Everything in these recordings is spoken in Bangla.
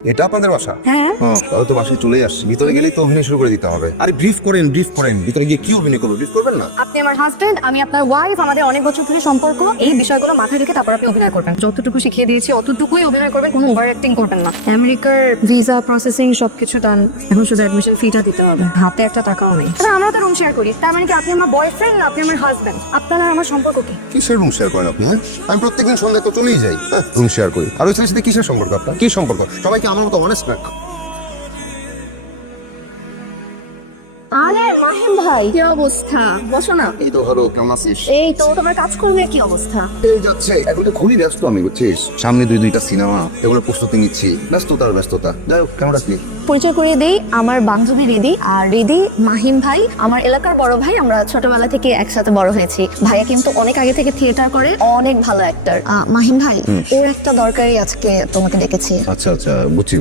এটা আপনাদের বাসা? হ্যাঁ। তাহলে তো বাসায় চলে আসছি, ভিতরে গেলেই তো অভিনয় শুরু করে দিতে হবে। আরে ব্রিফ করেন, ভিতরে গিয়ে কি অভিনয় করবো, ব্রিফ করবেন না? আপনি আমার হাজবেন্ড, আমি আপনার ওয়াইফ, আমাদের অনেক বছর ধরে সম্পর্ক। এই বিষয়গুলো মাথায় রেখে তারপর আপনি অভিনয় করবেন। যতটুকু শিখিয়ে দিয়েছি অতটুকুই অভিনয় করবেন, কোনো ওভার অ্যাক্টিং করবেন না। আমেরিকার ভিসা প্রসেসিং সবকিছু ডান, এখন শুধু অ্যাডমিশন ফিটা দিতে হবে। হাতে একটা টাকাও নেই। আমরা তো রুম শেয়ার করি, তার মানে কি আপনি আমার বয়ফ্রেন্ড না আপনি আমার হাজবেন্ড? আপনার আর আমার সম্পর্ক কি? কিসের রুম শেয়ার করেন আপনি? হ্যাঁ, আমি প্রত্যেকদিন সন্ধ্যায় তো চলেই যাই, রুম শেয়ার করি। আর ওই ছেলের সাথে কিসের সম্পর্ক আপনার? কি সম্পর্ক? সবাইকে আমার মতো অনেস্ট না। আরে মাহিম ভাই, কি অবস্থা? বসো না। এই তো ভালো, কেমন আছিস? এই তো তোমার কাজকর্মের কি অবস্থা? এই যাচ্ছে, এখন তো খুবই ব্যস্ত আমি, বুঝছিস? সামনে দুইটা সিনেমা, এগুলো প্রস্তুতি নিচ্ছি। ব্যস্ততা। যাই হোক, কেমন রাখলি? পরিচয় করিয়ে দেই, আমার বান্ধবী রিদি। আর রিদি মাহিম ভাই আমার এলাকার বড় ভাই। আমরা ছোটবেলা থেকে একসাথে বড় হয়েছি। ভাইয়া কিন্তু অনেক আগে থেকে থিয়েটার করে, অনেক ভালো অ্যাক্টর। মাহিম ভাই, ওর একটা দরকারি আজকে তোমাকে ডেকেছি। আচ্ছা, বুঝছি।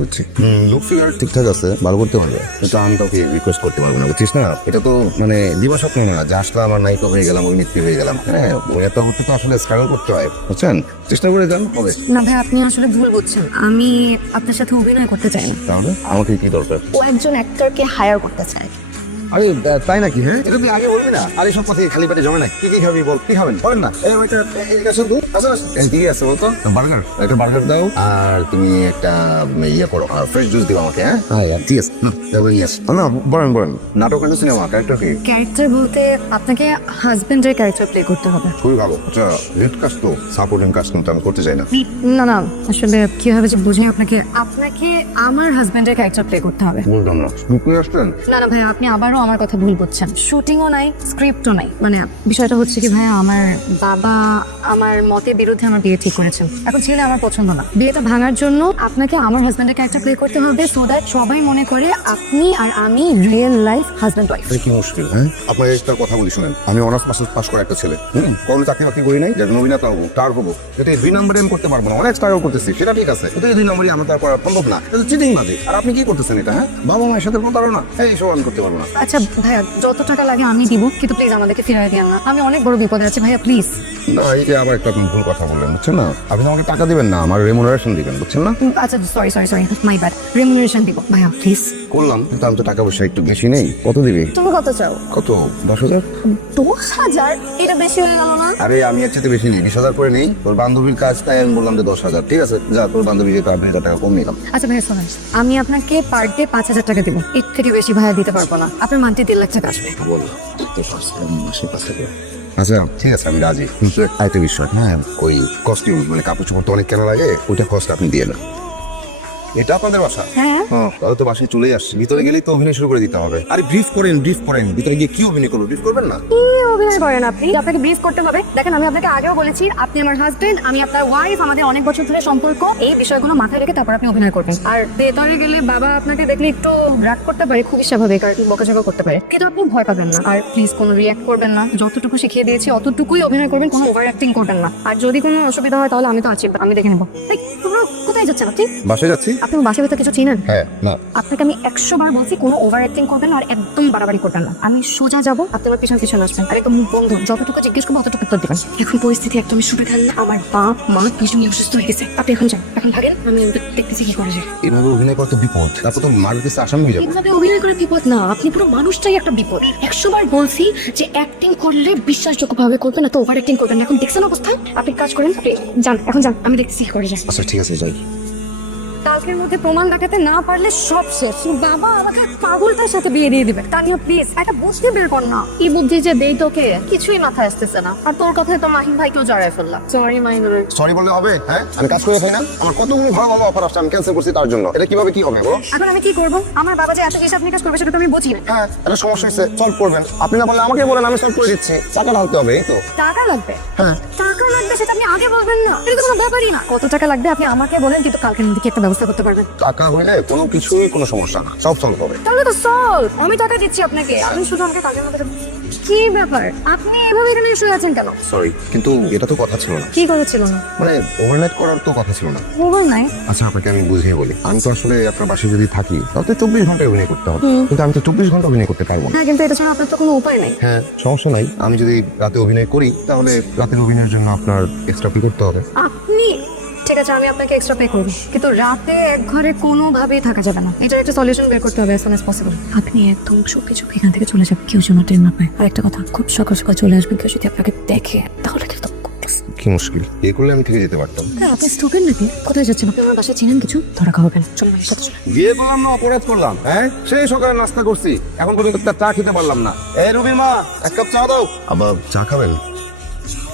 লুক ফিগার ঠিকঠাক আছে, ভালো করতে পারবে, কিন্তু আমি তোকে রিকোয়েস্ট করতে পারবো না, বুঝছিস না? এটা তো মানে দিবস স্বপ্ন না যে আসলে আমার নায়িকা হয়ে গেলাম, অভিনেত্রী হয়ে গেলাম। হ্যাঁ, এটা হতে তো আসলে স্ট্রাগল করতে হয়, বুঝছেন? চেষ্টা করে যান, হবে। না ভাই, আপনি আসলে ভুল বুঝছেন। আমি আপনার সাথে অভিনয় করতে চাই না। তাহলে আমাকে কি দরকার? ও একজন অ্যাক্টরকে হায়ার করতে চায়। আরে তাই নাকি? হ্যাঁ, এটা তুই আগে বলবি না? আরে সব কথা খালি পেটে জমে না। কি খাবি বল, কি খাবেন বলেন না? কি আছে বলতো? বার্গার, একটা বার্গার দাও, আর তুমি একটা ইয়ে করো, ফ্রেশ জুস দিও আমাকে। হ্যাঁ ঠিক আছে, না বলেন। নাটক আছে, সিনেমা, ক্যারেক্টার কি? ক্যারেক্টার বলতে আপনাকে হাজবেন্ডের ক্যারেক্টার প্লে করতে হবে। খুবই ভালো। আচ্ছা, লিড কাস্ট তো, সাপোর্টিং কাস্ট কিন্তু আমি করতে চাই না। না, আসলে কিভাবে যে বুঝি আপনাকে আমার হাজবেন্ডের ক্যারেক্টার প্লে করতে হবে। বুঝলাম না, শুনতে আসছেন? না ভাই, আপনি আবারও আমার কথা ভুল বুঝছেন। শুটিংও নাই, স্ক্রিপ্টও নাই। মানে বিষয়টা হচ্ছে কি ভাইয়া, আমার বাবা আমার মতের বিরুদ্ধে আমার বিয়ে ঠিক করেছেন। এখন ছেলে আমার পছন্দ না। বিয়েটা ভাঙার জন্য আপনাকে আমার হাজবেন্ডের ক্যারেক্টার প্লে করতে হবে, সো দ্যাট সবাই মনে করে আপনি আর আমি রিয়েল লাইফ হাজবেন্ড ওয়াইফ। কি মুশকিল? হ্যাঁ, আপনাকে একটা কথা বলি শুনেন। আমি অনার্স মাস্টার্স পাস করা একটা ছেলে, কোনো চাকরি বাকরি করি নাই, যেন অভিনেতা হবো, স্টার হবো। এটা 2 নম্বরে আমি করতে পারবো না, অনেক স্ট্রাগল করতেছি, সেটা ঠিক আছে, কিন্তু এই 2 নম্বরই আমার তার করা সম্ভব না। এটা চিটিং বাজে। আর আপনি কি করতেছেন এটা? হ্যাঁ, বাবা মায়ের সাথে প্রতারণা, এইসব আমি করতে পারবো না। আচ্ছা ভাইয়া, যত টাকা লাগে আমি দিব, কিন্তু প্লিজ আমাদেরকে ফিরিয়ে দিন না। আমি অনেক বড় বিপদে আছি ভাইয়া, প্লিজ। না, এই যে আবার একটা আপনি ভুল কথা বললেন, বুঝছেন না? আপনি আমাকে টাকা দিবেন না, আমার রেমুনারেশন দিবেন, বুঝছেন না? আচ্ছা সরি মাই ব্যাড। রেমুনারেশন দিব ভাইয়া, প্লিজ। করলাম, কিন্তু আমি তো টাকা পয়সা একটু বেশি নেই। কত দিবি? তুমি কত চাও? কত? 10,000? 10,000? এটা বেশি হয়ে গেল না? আরে আমি এর চেয়ে বেশি নেই, 20,000 করে নেই। তোর বান্ধবীর কাজ, তাই আমি বললাম যে 10,000। ঠিক আছে, যা, তোর বান্ধবী যেহেতু 2,000 টাকা কম নিলাম। আচ্ছা ভাইয়া শোনেন, আমি আপনাকে পার ডে 5,000 টাকা দিব। এর থেকে বেশি ভাইয়া দিতে পারবো না। আপনার মান্থলি 3 লাখ টাকা আসবে। বল, আচ্ছা ঠিক আছে, আমি রাজি, কিন্তু একটা বিষয়। হ্যাঁ, ওই কস্টিউম মানে কাপড় চোপড় তো অনেক কেনা লাগে, ওইটা কষ্ট আপনি দিয়ে না। এটা আপনাদের বাসা? হ্যাঁ। তাহলে তো বাসায় চলে আসছি, ভিতরে গেলেই তো অভিনয় শুরু করে দিতে হবে। আরে ব্রিফ করেন, ভিতরে গিয়ে কি অভিনয় করবো, ব্রিফ করবেন না? কি অভিনয় করেন আপনি? আপনাকে ব্রিফ করতে হবে। দেখেন, আমি আপনাকে আগেও বলেছি, আপনি আমার হাজবেন্ড, আমি আপনার ওয়াইফ, আমাদের অনেক বছর ধরে সম্পর্ক। এই বিষয়গুলো মাথায় রেখে তারপর আপনি অভিনয় করবেন। আর ভেতরে গেলে বাবা আপনাকে দেখলে একটু রাগ করতে পারে, খুবই স্বাভাবিক, আর বকাঝকা করতে পারে, কিন্তু আপনি ভয় পাবেন না। আর প্লিজ কোনো রিঅ্যাক্ট করবেন না। যতটুকু শিখিয়ে দিয়েছি অতটুকুই অভিনয় করবেন, কোনো ওভার অ্যাক্টিং করবেন না। আর যদি কোনো অসুবিধা হয় তাহলে আমি তো আছি, আমি দেখে নেবো। তোমরা কোথায় যাচ্ছেন আপনি? বাসায় যাচ্ছি। আপনি বাসায় ভেতর কিছু চিনেন? হ্যাঁ, না। আপনাকে আমি 100 বার বলছি, কোনো ওভার অ্যাক্টিং করবেন না, আর একদম বাড়াবাড়ি করবেন না। আমি সোজা যাবো, আপনি আমার পিছন আসবেন, আর একদম বন্ধু যতটুকু জিজ্ঞেস করবো অতটুকু উত্তর দেবেন। এখন পরিস্থিতি একদমই সুবিধা না। আমার বাপ মা ভীষণই অসুস্থ হয়ে গেছে। আপনি এখন যান, এখন ভাগেন, আমি দেখতেছি কি করা যায়। এভাবে অভিনয় করতে বিপদ, তারপর তো মার কাছে আসামি হয়ে যাবো। এভাবে অভিনয় করে বিপদ না, আপনি পুরো মানুষটাই একটা বিপদ। 100 বার বলছি যে অ্যাক্টিং করলে বিশ্বাসযোগ্য ভাবে করবেন, না তো ওভার অ্যাক্টিং করবেন না। এখন দেখছেন অবস্থা, আপনি কাজ করেন, আপনি যান, এখন যান, আমি দেখতেছি কি করা যায়। আচ্ছা ঠিক আছে, যাই। কালকের মধ্যে প্রমাণ দেখাতে না পারলে সব শেষ। বাবা আমাকে পাগলটার সাথে বিয়ে দিয়ে দিবে। তানিয়া প্লিজ একটা বুদ্ধি বের কর না। কি বুদ্ধি যে দেই তোকে, কিছুই মাথায় আসতেছে না। আর তোর কথায় তো মাহিম ভাইকেও জড়ায় ফেললাম। সরি মাইনুর। সরি বললে হবে? হ্যাঁ, আমি কাজ করে খাই না? আমার কতগুলো ভালো অফার আসছে, আমি ক্যান্সেল করছি তার জন্য। এটা কিভাবে কি হবে বলো? এখন আমি কি করবো? আমার বাবা যে এত হিসাব নিকাশ করবে সেটা তো আমি বুঝি না। হ্যাঁ, একটা সমস্যা হয়েছে, সলভ করবেন। আপনি না বললে আমাকে বলেন, আমি সলভ করে দিচ্ছি। টাকা ঢালতে হবে, এই তো। টাকা লাগবে? হ্যাঁ। টাকা লাগবে সেটা আপনি আগে বলবেন না, এটা তো কোনো ব্যাপারই না। কত টাকা লাগবে আপনি আমাকে বলেন, কিন্তু কালকের মধ্যে কি একটা ব্যবস্থা করতে পারবেন? টাকা হইলে কোনো কিছুই কোনো সমস্যা না, সব সলভ হবে। তাহলে তো সলভ। আমি টাকা দিচ্ছি আপনাকে, আপনি শুধু আমাকে কালকের মধ্যে। কি ব্যাপার, আপনি এভাবে এখানে শুয়ে আছেন কেন? সরি, কিন্তু এটা তো কথা ছিল না। কি করেছিল না? মানে ওভারনাইট করার তো কথা ছিল না। মোবাইল নাই? আচ্ছা, আপনাকে আমি বুঝিয়ে বলি। আমি তো আসলে আপনার বাসায় যদি থাকি তাহলে 24 ঘন্টা অভিনয় করতে হবে, কিন্তু আমি তো 24 ঘন্টা অভিনয় করতে পারবো না। হ্যাঁ, কিন্তু এটা ছাড়া আপনার তো কোনো উপায় নাই। হ্যাঁ, সমস্যা নাই। আমি যদি রাতে অভিনয় করি তাহলে রাতের অভিনয়ের জন্য আপনার এক্সট্রা পে করতে হবে। আপনি ঠিক আছে, আমি আপনাকে এক্সট্রা পে করবো, কিন্তু রাতে এক ঘরে কোনোভাবেই থাকা যাবে না। এটার একটা সলিউশন বের করতে হবে as soon as possible। আপনি একদম চুপে চুপে এখান থেকে চলে যাবেন, কেউ যেন টের না পায়। আর একটা কথা, খুব সকাল সকাল চলে আসবেন, কেউ যদি আপনাকে দেখে তাহলে কিন্তু কি মুশকিল, এ করলে আমি থেকে যেতে পারতাম। আপনি স্টুডেন্ট নাকি? কোথায় যাচ্ছেন? আপনি আমার বাসায় চিনেন কিছু? ধরা খাওয়াবেন, চলুন আমার সাথে চলুন। বিয়ে করলাম না অপরাধ করলাম? হ্যাঁ, সেই সকালে নাস্তা করছি, এখন পর্যন্ত একটা চা খেতে পারলাম না। এই রুবির মা, এক কাপ চা দাও। আবার চা খাবেন?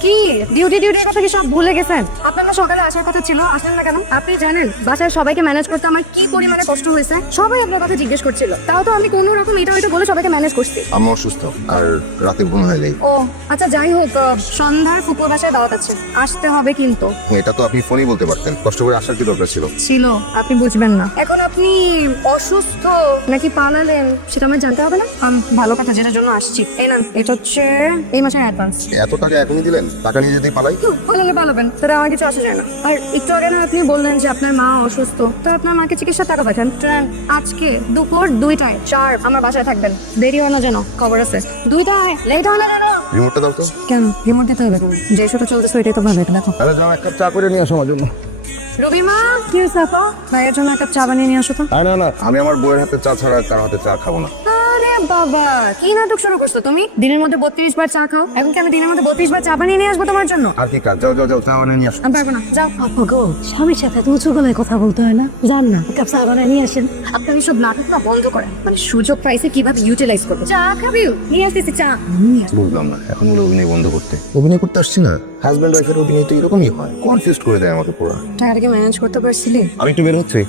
কি ডিউটির কথা কি সব ভুলে গেছেন? আপনার না সকালে আসার কথা ছিল, আসলেন না কেন? আপনি জানেন বাসায় সবাইকে ম্যানেজ করতে আমার কি পরিমাণে কষ্ট হয়েছে? সবাই আপনার কথা জিজ্ঞেস করছিল, তাও তো আমি কোনো রকম এটা ওইটা বলে সবাইকে ম্যানেজ করছি। আমি অসুস্থ আর রাতে ঘুম হয়ে যাই। ও আচ্ছা, যাই হোক, সন্ধ্যার ফুপুর বাসায় দাওয়াত আছে, আসতে হবে কিন্তু। এটা তো আপনি ফোনই বলতে পারতেন, কষ্ট করে আসার কি দরকার ছিল? ছিল, আপনি বুঝবেন না। এখন আপনি অসুস্থ নাকি পালালেন সেটা আমার জানতে হবে না? ভালো কথা, যেটার জন্য আসছি। এই না, এটা হচ্ছে এই মাসের অ্যাডভান্স। এত টাকা এখনই দিলেন? টাকা নিয়ে যদি পালাই? পালালে পালাবেন, তাহলে আমার কিছু আসা যায় না। আর একটু আগে না আপনি বললেন যে আপনার মা অসুস্থ, তো আপনার মাকে চিকিৎসার টাকা পাঠান। আজকে দুপুর 2টায় শার্প আমার বাসায় থাকবেন, দেরি হয় না যেন, খবর আছে। 2টায়, লেট হয় না যেন। রিমোটটা দাও তো। কেন রিমোট দিতে হবে? যে শোটা চলতেছে ওইটাই তো ভালো, এটা দেখো। আরে যাও, এক কাপ চা করে নিয়ে আসো আমার জন্য। রবি মা, কি হয়েছে আপা? ভাইয়ের জন্য এক কাপ চা বানিয়ে নিয়ে আসো তো। না না, আমি আমার বউয়ের হাতে চা ছাড়া কার হাতে চা খাবো না। আরে বাবা, কি নাটক শুরু করছো তুমি? দিনের মধ্যে 32 বার চা খাও, এখন কি আমি দিনের মধ্যে 32 বার চা বানিয়ে নিয়ে আসবো তোমার জন্য? আর কি কাজ? যাও যাও যাও, চা বানিয়ে নিয়ে আসো। আমি পারবো না, যাও। আপা গো, স্বামীর সাথে এত উঁচু গলায় কথা বলতে হয় না, যান না, এক কাপ চা বানায় নিয়ে আসেন। আপনি সব নাটক না বন্ধ করেন, মানে সুযোগ পাইছে কিভাবে ইউটিলাইজ করবো। চা খাবি? নিয়ে আসতেছি চা। বুঝলাম না, এখন বলে অভিনয় বন্ধ করতে। অভিনয় করতে আসছি না, হাজব্যান্ড ওয়াইফের অভিনয় তো এরকমই হয়, কনফিউজ করে দেয় আমাকে পুরো। টাকাটাকে ম্যানেজ করতে পারছিলি? আমি একটু বের হচ্ছি।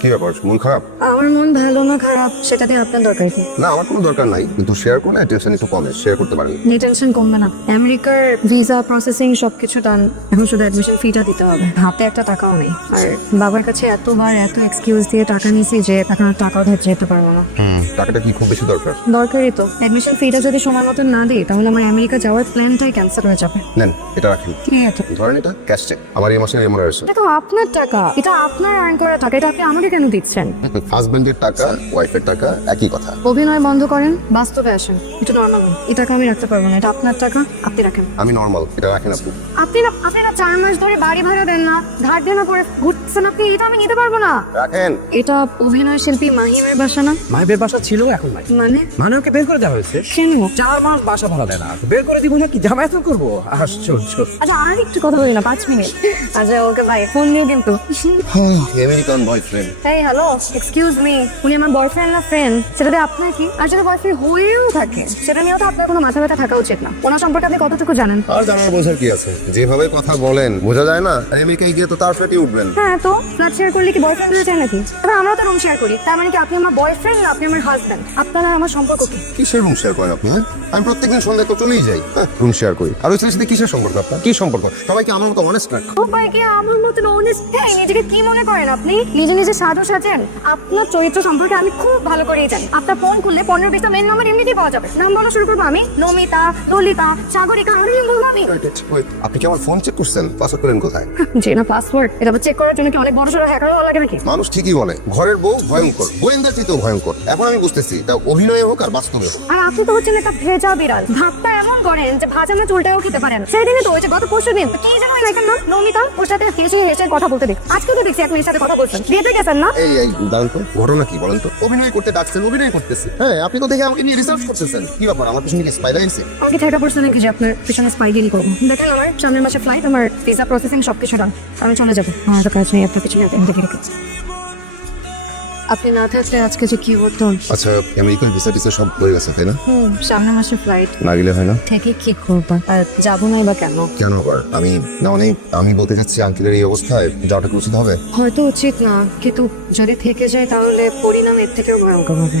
কি ব্যাপার, মন খারাপ? আমার মন ভালো না খারাপ সেটাতে আপনার দরকার কি? না, আমার কোনো দরকার নাই, কিন্তু শেয়ার করলে টেনশন একটু কমে, শেয়ার করতে পারেন। নিয়ে টেনশন কমবে না। আমেরিকার ভিসা প্রসেসিং সবকিছু ডান, এখন শুধু অ্যাডমিশন ফিটা দিতে হবে। হাতে একটা টাকাও নেই, আর বাবার কাছে এতবার এত এক্সকিউজ দিয়ে টাকা নিয়েছি যে এখন আর টাকাও ধার যেতে পারবো না। টাকাটা কি খুব বেশি দরকার? দরকারই তো। অ্যাডমিশন ফিটা যদি সময় মতো না দিই তাহলে আমার আমেরিকা যাওয়ার প্ল্যানটাই ক্যান্সেল হয়ে যাবে। নেন, এটা রাখেন। কি এটা? ধরেন এটা ক্যাশ চেক, আমার এই মাসের এমআরআই। এটা তো আপনার টাকা, এটা আপনার আর্ন করা টাকা, এটা আপনি আমাকে কেন দিচ্ছেন? হাজবেন্ডের টাকা, ওয়াইফের টাকা, একই কথা। অভিনয় বন্ধ করেন, বাস্তবে আসেন। এটা নর্মাল, এই টাকা আমি রাখতে পারবো না, এটা আপনার টাকা, আপনি রাখেন। আমি নর্মাল, এটা রাখেন আপনি। আপনি না 4 মাস ধরে বাড়ি ভাড়া দেন না, ধার দেন না করে ঘুরছেন আপনি, এটা আমি নিতে পারবো না। রাখেন। এটা অভিনয় শিল্পী মাহিমের বাসা না? মাহিবের বাসা ছিল, এখন নাই। মানে ওকে বের করে দেওয়া হয়েছে। কেন? 4 মাস বাসা ভাড়া দেয় না, বের করে দিব না কি জামায়াত করবো? আশ্চর্য। আচ্ছা আর একটু কথা বলি না, 5 মিনিট। আচ্ছা ওকে ভাই, ফোন নিও কিন্তু। American boyfriend. এই হ্যালো, এক্সকিউজ মি, উনি আমার বয়ফ্রেন্ড না ফ্রেন্ড সেটা দিয়ে আপনার কি? আর যদি বয়ফ্রেন্ড হয়েও থাকে সেটা নিয়েও তো আপনার কোনো মাথা ব্যথা থাকা উচিত না। ওনার সম্পর্কে আপনি কতটুকু জানেন? আর জানার বোঝার কি আছে, যেভাবে কথা বলেন বোঝা যায় না। আমেরিকায় গিয়ে তো তার ফ্ল্যাটে উঠবেন। হ্যাঁ, তো ফ্ল্যাট শেয়ার করলে কি বয়ফ্রেন্ড হয়ে যায় নাকি? তবে আমরা তো রুম শেয়ার করি, তার মানে কি আপনি আমার বয়ফ্রেন্ড না আপনি আমার হাজব্যান্ড? আপনার আর আমার সম্পর্ক কি? কিসের রুম শেয়ার করেন আপনি? হ্যাঁ, আমি প্রত্যেকদিন সন্ধ্যায় তো চলেই যাই, রুম শেয়ার করি। আর ওই ছেলের সাথে কিসের সম্পর্ক আপনার? কি সম্পর্ক? সবাইকে আমার মতো অনেস্ট রাখ। সবাইকে আমার মতন অনেস্ট? হ্যাঁ, নিজেকে কি মনে করেন আপনি? নিজে সাজু সাজেন? আপনার চরিত্র সম্পর্কে আমি খুব ভালো করেই জানি। আপনার ফোন খুললে 15-20টা মেন নাম্বার এমনিতেই পাওয়া যাবে। নাম বলা শুরু করবো আমি, নমিতা, ললিতা, সাগরিকা, আর বলবো আমি। আপনি কি আমার ফোন চেক করছেন? পাসওয়ার্ড করেন কোথায়? যে না পাসওয়ার্ড, এটা চেক করার জন্য কি অনেক বড় সড়ো হ্যাকার হওয়া লাগে নাকি? মানুষ ঠিকই বলে ঘরের বউ ভয়ঙ্কর, গোয়েন্দার চাইতেও ভয়ঙ্কর। এখন আমি বুঝতেছি তা অভিনয় হোক আর বাস্তবে হোক। আর আপনি তো হচ্ছেন একটা ভেজা বিড়াল, ভাতটা এমন করেন যে ভাজানো চুলটাও খেতে পারেন। সেই দিনে তো ওই যে গত পরশু দিন কি যেন ওই নায়িকার নাম, নমিতা, ওর সাথে হেসে হেসে কথা বলতে দেখ। আজকে তো দেখছি এক মেয়ের সাথে কথা বলছেন, বিয়েতে গেছেন না? এই দাঁড়ান তো, ঘটনা কি বলেন তো? অভিনয় করতে ডাকছেন, অভিনয় করতেছি। হ্যাঁ, আপনি তো দেখে আমাকে নিয়ে রিসার্চ করতেছেন। কি ব্যাপার, আমার পিছনে কি স্পাইডার এসে? আমাকে ঠেকা পড়ছে নাকি যে আপনার পিছনে স্পাইডিং করবো? দেখেন আমার সামনের মাসে ফ্লাইট, আমার ভিসা প্রসেসিং সবকিছু ডান, আমি চলে যাবো। আমার তো কাজ নেই আপনার পিছনে দেখে রেখে। আপনি না থাকলে আজকে যে কি হতো? আচ্ছা, আমেরিকার ভিসা টিসা সব হয়ে গেছে তাই না? সামনের মাসে ফ্লাইট, না গেলে হয় না? থেকে কি করবা? আর যাবো না বা কেন? কেন আবার? আমি বলতে চাচ্ছি আঙ্কেলের এই অবস্থায় যাওয়াটা কি উচিত হবে? হয়তো উচিত না, কিন্তু যদি থেকে যায় তাহলে পরিণাম এর থেকেও ভয়ঙ্কর হবে।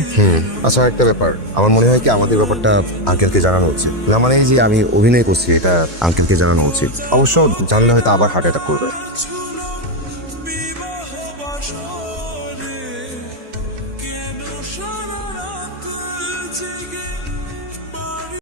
আচ্ছা, একটা ব্যাপার আমার মনে হয় কি আমাদের ব্যাপারটা আঙ্কেলকে জানানো উচিত। না মানে এই যে আমি অভিনয় করছি এটা আঙ্কেলকে জানানো উচিত। অবশ্য জানলে হয়তো আবার হার্ট অ্যাটাক করবে।